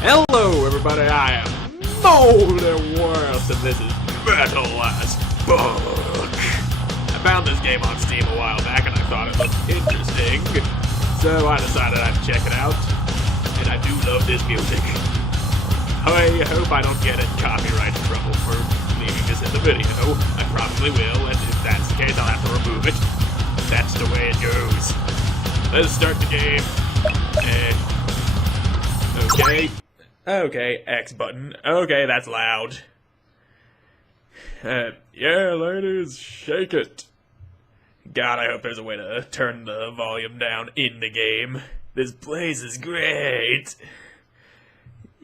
Hello everybody, I am Moldy, and this is Metal as Fuck. I found this game on Steam a while back and I thought it looked interesting, so I decided I'd check it out, and I do love this music. I hope I don't get in copyright trouble for leaving this in the video. I probably will, and if that's the case I'll have to remove it. That's the way it goes. Let's start the game. Okay, X button. Okay, that's loud. Yeah, ladies, shake it. God, I hope there's a way to turn the volume down in the game. This place is great.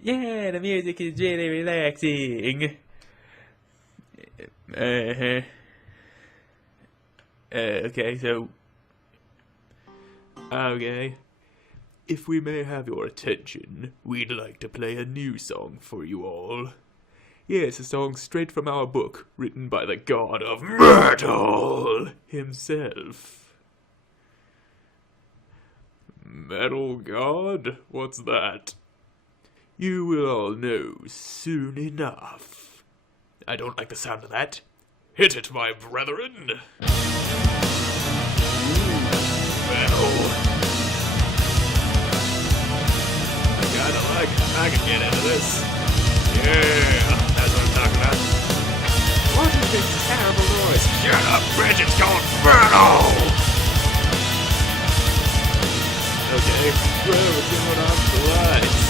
Yeah, the music is really relaxing. Okay, so... Okay. If we may have your attention, we'd like to play a new song for you all. Yes, a song straight from our book, written by the god of metal himself. Metal god? What's that? You will all know soon enough. I don't like the sound of that. Hit it, my brethren! Metal. I can get into this. Yeah, that's what I'm talking about. What is this terrible noise? Shut up, bitch, it's going metal! Okay, well, we're going off the lights.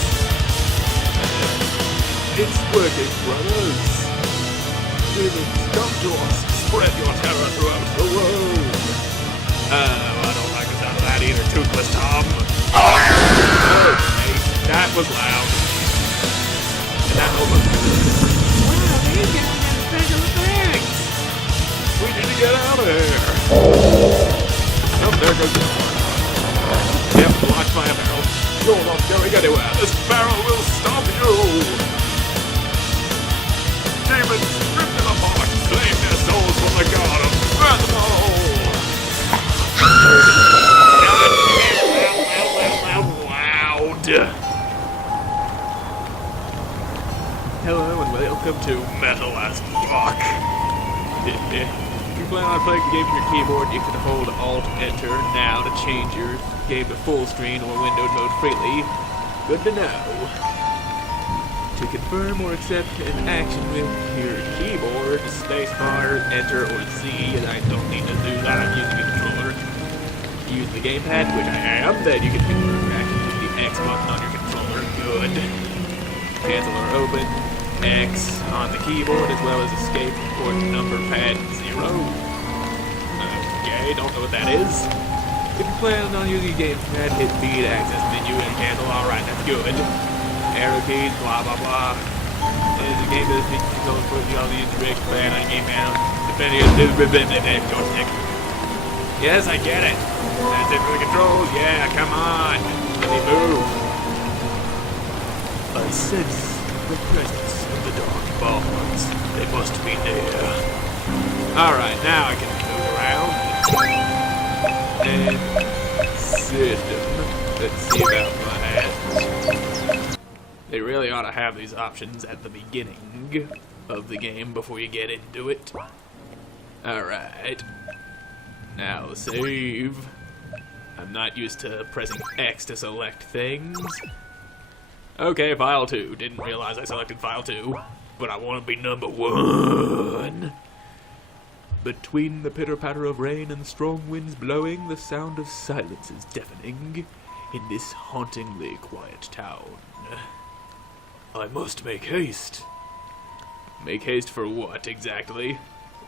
It's working, brothers. Demons, come to us. Spread your terror throughout the world. I don't like the sound of that either, Toothless Tom. Okay, that was loud. And that over. Wow, these guys have special effects. We need to get out of here. Oh, there goes the door. Yep, blocked by a barrel. You're not going anywhere. This barrel will stop you. Demons, rip them apart. Claim their souls from the god of metal. Hello and welcome to Metal as Fuck. If you plan on playing the game with your keyboard, you can hold Alt-Enter now to change your game to full screen or windowed mode freely. Good to know. To confirm or accept an action with your keyboard, spacebar, enter, or Z, and I don't need to do that, I'm using a controller. Use the gamepad, which I am, then you can confirm action with the X button on your controller. Good. Cancel or open. X on the keyboard, as well as escape or number pad 0. Okay, don't know what that is. If you plan on using a gamepad, hit B to access menu and cancel. Alright, that's good. Arrow keys, blah blah blah. Is the game that is controlled for all the direct plan on game panel. Depending on the joystick. Yes, I get it. That's it for the controls. Yeah, come on. Let me move. I sense the presence of the dark bonds. They must be near. Alright, now I can move around. And system. Let's see about my hands. They really ought to have these options at the beginning of the game before you get into it. Alright. Now save. I'm not used to pressing X to select things. Okay, file 2. Didn't realize I selected file 2, but I want to be number 1. Between the pitter-patter of rain and strong winds blowing, the sound of silence is deafening in this hauntingly quiet town. I must make haste. Make haste for what, exactly?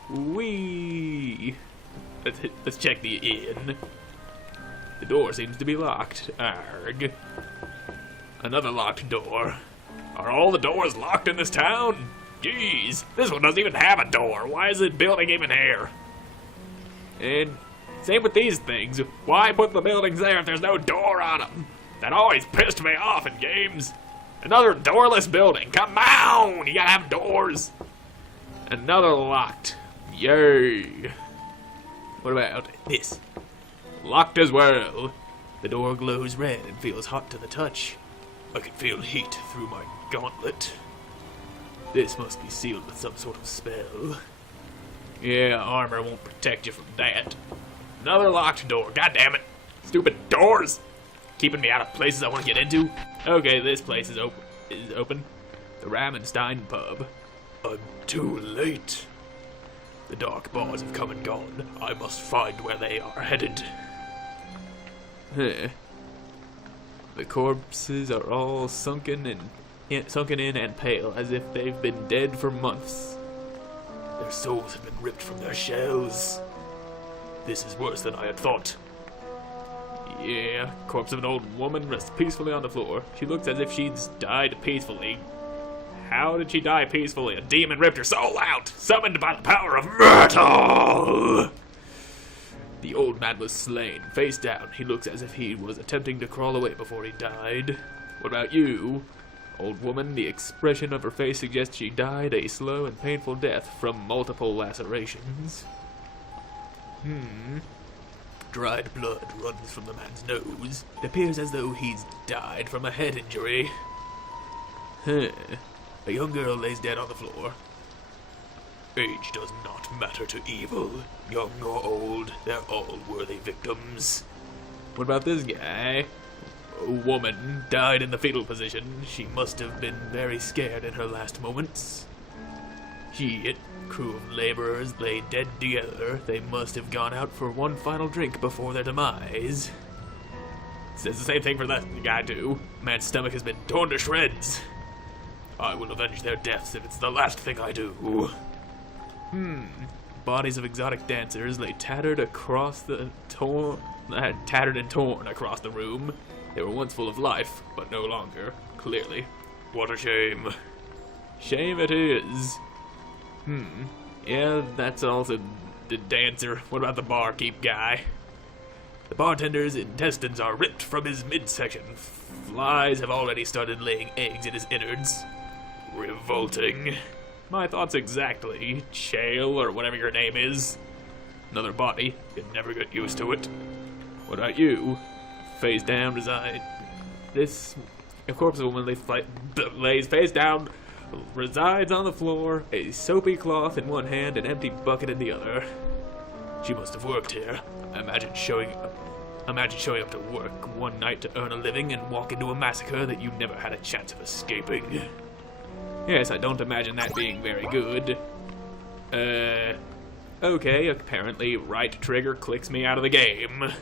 Whee! Let's check the inn. The door seems to be locked. Arg. Another locked door. Are all the doors locked in this town? Jeez, this one doesn't even have a door. Why is the building even here? And same with these things. Why put the buildings there if there's no door on them? That always pissed me off in games. Another doorless building. Come on! You gotta have doors. Another locked. Yay. What about this? Locked as well. The door glows red and feels hot to the touch. I can feel heat through my gauntlet. This must be sealed with some sort of spell. Yeah, armor won't protect you from that. Another locked door, god damn it. Stupid doors! Keeping me out of places I want to get into. Okay, this place is open. The Ramenstein pub. I'm too late. The dark bars have come and gone. I must find where they are headed. Huh. The corpses are all sunken in and pale, as if they've been dead for months. Their souls have been ripped from their shells. This is worse than I had thought. Yeah, corpse of an old woman rests peacefully on the floor. She looks as if she'd died peacefully. How did she die peacefully? A demon ripped her soul out, summoned by the power of metal! The old man was slain, face down. He looks as if he was attempting to crawl away before he died. What about you? Old woman, the expression of her face suggests she died a slow and painful death from multiple lacerations. Dried blood runs from the man's nose. It appears as though he's died from a head injury. A young girl lays dead on the floor. Age does not matter to evil. Young or old, they're all worthy victims. What about this guy? A woman died in the fetal position. She must have been very scared in her last moments. She, crew of laborers lay dead together. They must have gone out for one final drink before their demise. Says the same thing for that guy too. Man's stomach has been torn to shreds. I will avenge their deaths if it's the last thing I do. Bodies of exotic dancers lay tattered and torn across the room. They were once full of life, but no longer, clearly. What a shame. Shame it is. Yeah, that's also the dancer. What about the barkeep guy? The bartender's intestines are ripped from his midsection. Flies have already started laying eggs in his innards. Revolting. My thoughts exactly. Shale, or whatever your name is. Another body. You'd never get used to it. What about you? Face down, reside. A corpse of a woman lays face down, resides on the floor, a soapy cloth in one hand, an empty bucket in the other. She must have worked here. Imagine showing up to work one night to earn a living and walk into a massacre that you never had a chance of escaping. Yes, I don't imagine that being very good. Okay, apparently right trigger clicks me out of the game.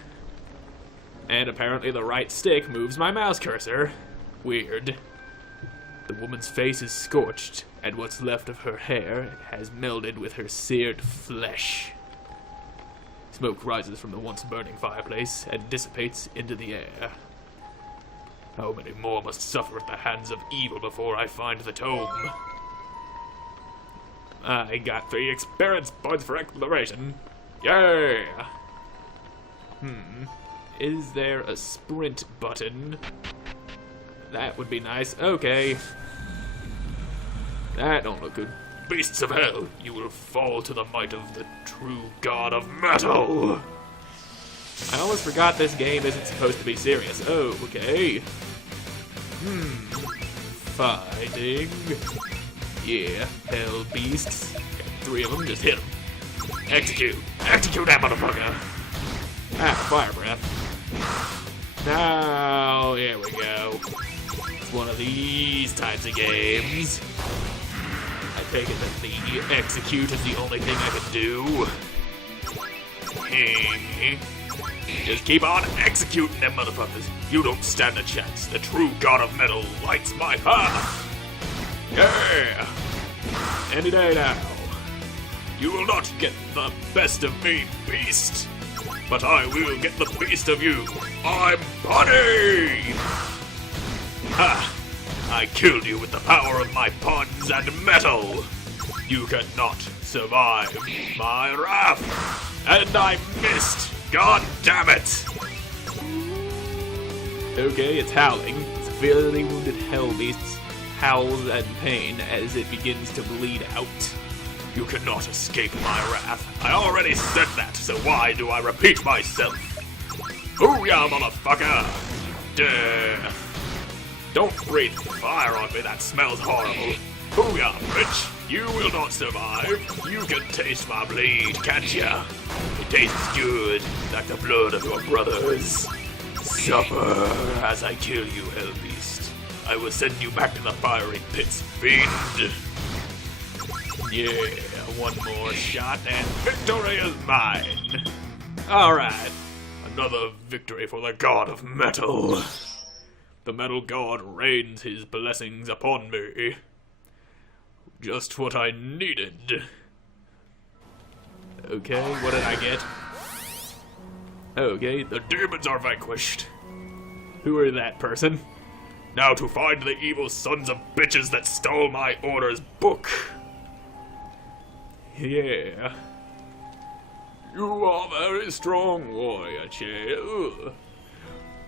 And apparently the right stick moves my mouse cursor. Weird. The woman's face is scorched, and what's left of her hair has melded with her seared flesh. Smoke rises from the once burning fireplace and dissipates into the air. How many more must suffer at the hands of evil before I find the tome? I got 3 experience points for exploration. Yeah! Is there a sprint button? That would be nice. Okay. That don't look good. Beasts of hell, you will fall to the might of the true god of metal! I almost forgot this game isn't supposed to be serious. Oh, okay. Fighting. Yeah, hell beasts. Got 3 of them, just hit them. Execute. Execute that motherfucker! Ah, fire breath. Now, here we go. It's one of these types of games. I take it that the execute is the only thing I can do. Just keep on executing them motherfuckers. You don't stand a chance. The true god of metal lights my path. Yeah! Any day now. You will not get the best of me, beast. But I will get the beast of you. I'm Bunny! Ha! I killed you with the power of my puns and metal. You cannot survive my wrath. And I missed. God damn it! Okay, it's howling. Severely wounded hell beast howls in pain as it begins to bleed out. You cannot escape my wrath. I already said that, so why do I repeat myself? Booyah, motherfucker! Death! Don't breathe fire on me, that smells horrible. Booyah, bitch! You will not survive. You can taste my blade, can't ya? It tastes good, like the blood of your brothers. Suffer as I kill you, hell beast. I will send you back to the fiery pits, fiend. Yeah, one more shot and victory is mine. Alright, another victory for the god of metal. The metal god rains his blessings upon me. Just what I needed. Okay, what did I get? Okay, the demons are vanquished. Who are that person? Now to find the evil sons of bitches that stole my order's book. Yeah. You are very strong, warrior child.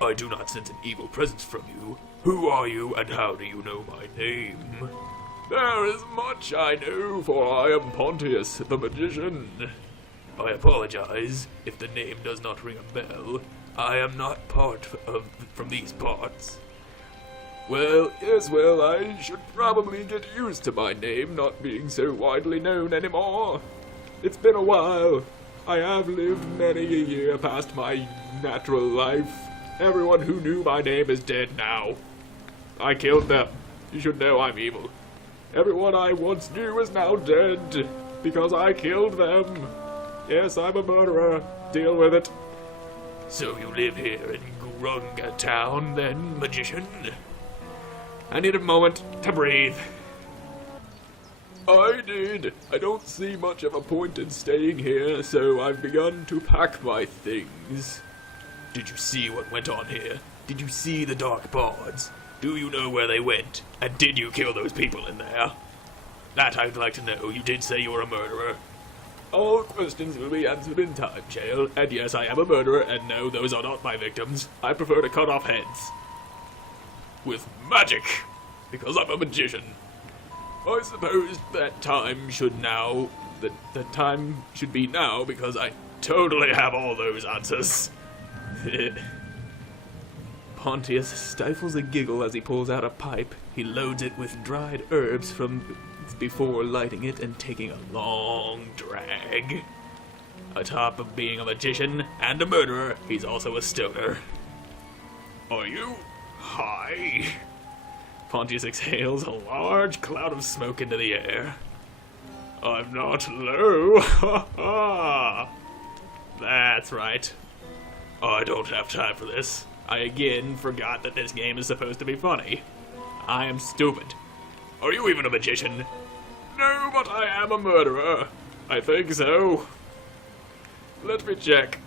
I do not sense an evil presence from you. Who are you, and how do you know my name? There is much I know, for I am Pontius, the magician. I apologize if the name does not ring a bell. I am not from these parts. Well, yes, well, I should probably get used to my name not being so widely known anymore. It's been a while. I have lived many a year past my natural life. Everyone who knew my name is dead now. I killed them. You should know I'm evil. Everyone I once knew is now dead, because I killed them. Yes, I'm a murderer. Deal with it. So you live here in Grunga Town, then, magician? I need a moment to breathe. I did. I don't see much of a point in staying here, so I've begun to pack my things. Did you see what went on here? Did you see the dark bards? Do you know where they went? And did you kill those people in there? That I'd like to know. You did say you were a murderer. All questions will be answered in time, Chael. And yes, I am a murderer, and no, those are not my victims. I prefer to cut off heads. With magic! Because I'm a magician. I suppose that time should now... The time should be now, because I totally have all those answers. Pontius stifles a giggle as he pulls out a pipe. He loads it with dried herbs from before lighting it and taking a long drag. Atop of being a magician and a murderer, he's also a stoner. Are you high? Pontius exhales a large cloud of smoke into the air. I'm not low. Ha ha! That's right. I don't have time for this. I again forgot that this game is supposed to be funny. I am stupid. Are you even a magician? No, but I am a murderer. I think so. Let me check.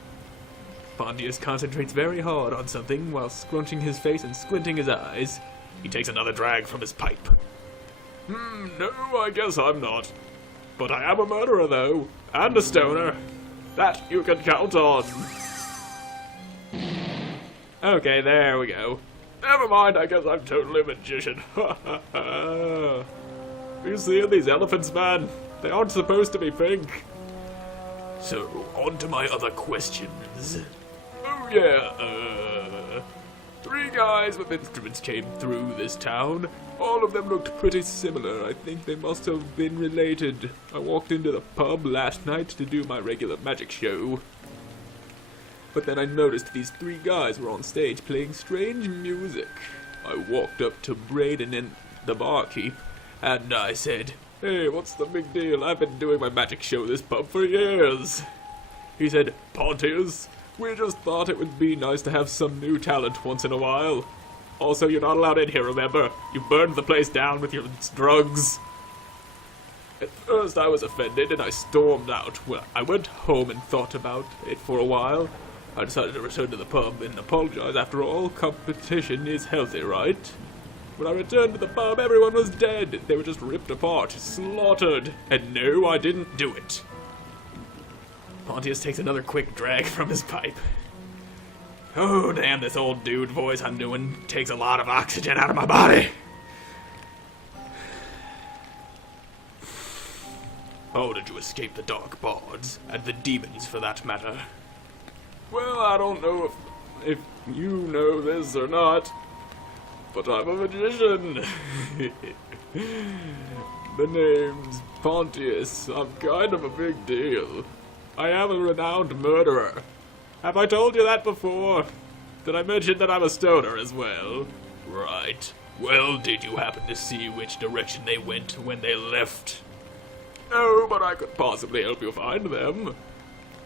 Pontius concentrates very hard on something while scrunching his face and squinting his eyes. He takes another drag from his pipe. No, I guess I'm not. But I am a murderer, though, and a stoner. That you can count on. Okay, there we go. Never mind, I guess I'm totally a magician. You see these elephants, man? They aren't supposed to be pink. So, on to my other questions. Oh yeah, 3 guys with instruments came through this town. All of them looked pretty similar. I think they must have been related. I walked into the pub last night to do my regular magic show. But then I noticed these 3 guys were on stage playing strange music. I walked up to Braden and the barkeep, and I said, "Hey, what's the big deal? I've been doing my magic show this pub for years." He said, "Pontius, we just thought it would be nice to have some new talent once in a while. Also, you're not allowed in here, remember? You burned the place down with your drugs." At first I was offended and I stormed out. Well, I went home and thought about it for a while. I decided to return to the pub and apologize. After all, competition is healthy, right? When I returned to the pub, everyone was dead. They were just ripped apart, slaughtered. And no, I didn't do it. Pontius takes another quick drag from his pipe. Oh, damn, this old dude voice I'm doing takes a lot of oxygen out of my body. How did you escape the dark bards, and the demons for that matter? Well, I don't know if you know this or not, But I'm a magician. The name's Pontius. I'm kind of a big deal. I am a renowned murderer. Have I told you that before? Did I mention that I'm a stoner as well? Right. Well, did you happen to see which direction they went when they left? No, but I could possibly help you find them.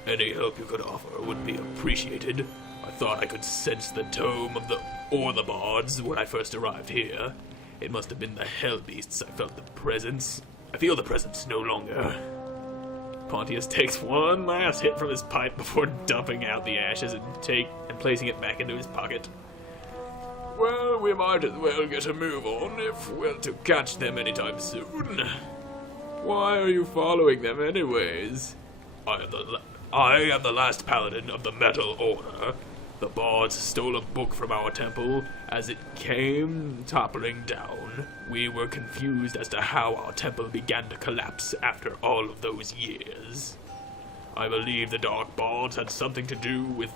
Any help you could offer would be appreciated. I thought I could sense the tome of the Bards when I first arrived here. It must have been the hell beasts I felt the presence. I feel the presence no longer. Pontius takes one last hit from his pipe before dumping out the ashes and placing it back into his pocket. Well, we might as well get a move on if we're to catch them anytime soon. Why are you following them anyways? I am the last paladin of the Metal Order. The bards stole a book from our temple as it came toppling down. We were confused as to how our temple began to collapse after all of those years. I believe the Dark Bards had something to do with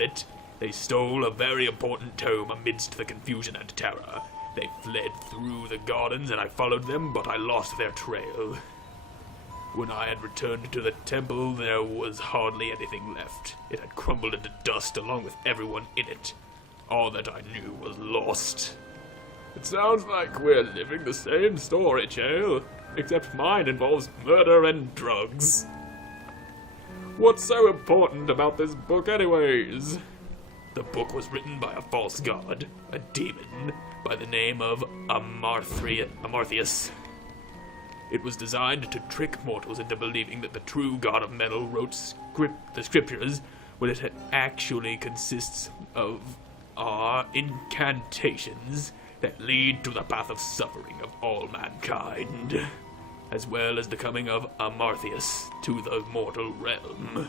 it. They stole a very important tome amidst the confusion and terror. They fled through the gardens and I followed them, but I lost their trail. When I had returned to the temple, there was hardly anything left. It had crumbled into dust along with everyone in it. All that I knew was lost. It sounds like we're living the same story, Chael, except mine involves murder and drugs. What's so important about this book anyways? The book was written by a false god, a demon, by the name of Amartheus. It was designed to trick mortals into believing that the true god of metal wrote the scriptures when it actually consists of incantations that lead to the path of suffering of all mankind, as well as the coming of Amartheus to the mortal realm.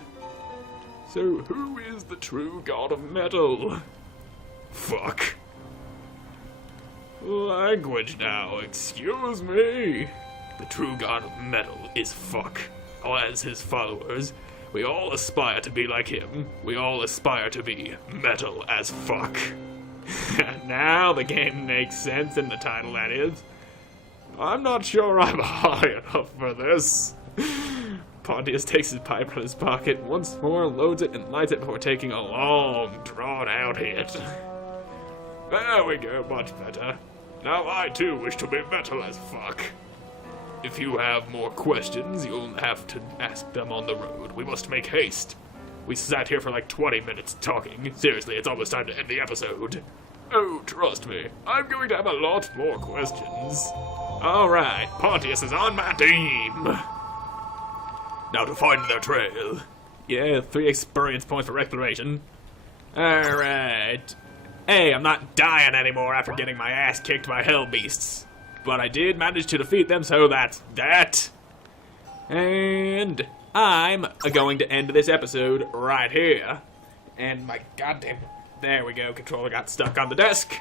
So who is the true god of metal? Fuck. Language now, excuse me. The true god of metal is Phuk. As his followers, we all aspire to be like him. We all aspire to be metal as Phuk. Now the game makes sense in the title, that is. I'm not sure I'm high enough for this. Pontius takes his pipe from his pocket, once more loads it and lights it before taking a long, drawn-out hit. There we go, much better. Now I too wish to be metal as Phuk. If you have more questions, you'll have to ask them on the road. We must make haste. We sat here for like 20 minutes talking. Seriously, it's almost time to end the episode. Oh, trust me, I'm going to have a lot more questions. Alright, Pontius is on my team. Now to find their trail. Yeah, 3 experience points for exploration. Alright. Hey, I'm not dying anymore after getting my ass kicked by hell beasts. But I did manage to defeat them, so that's that. And I'm going to end this episode right here. And my goddamn... There we go, controller got stuck on the desk.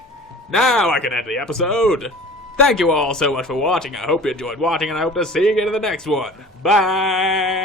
Now I can end the episode. Thank you all so much for watching. I hope you enjoyed watching, and I hope to see you in the next one. Bye!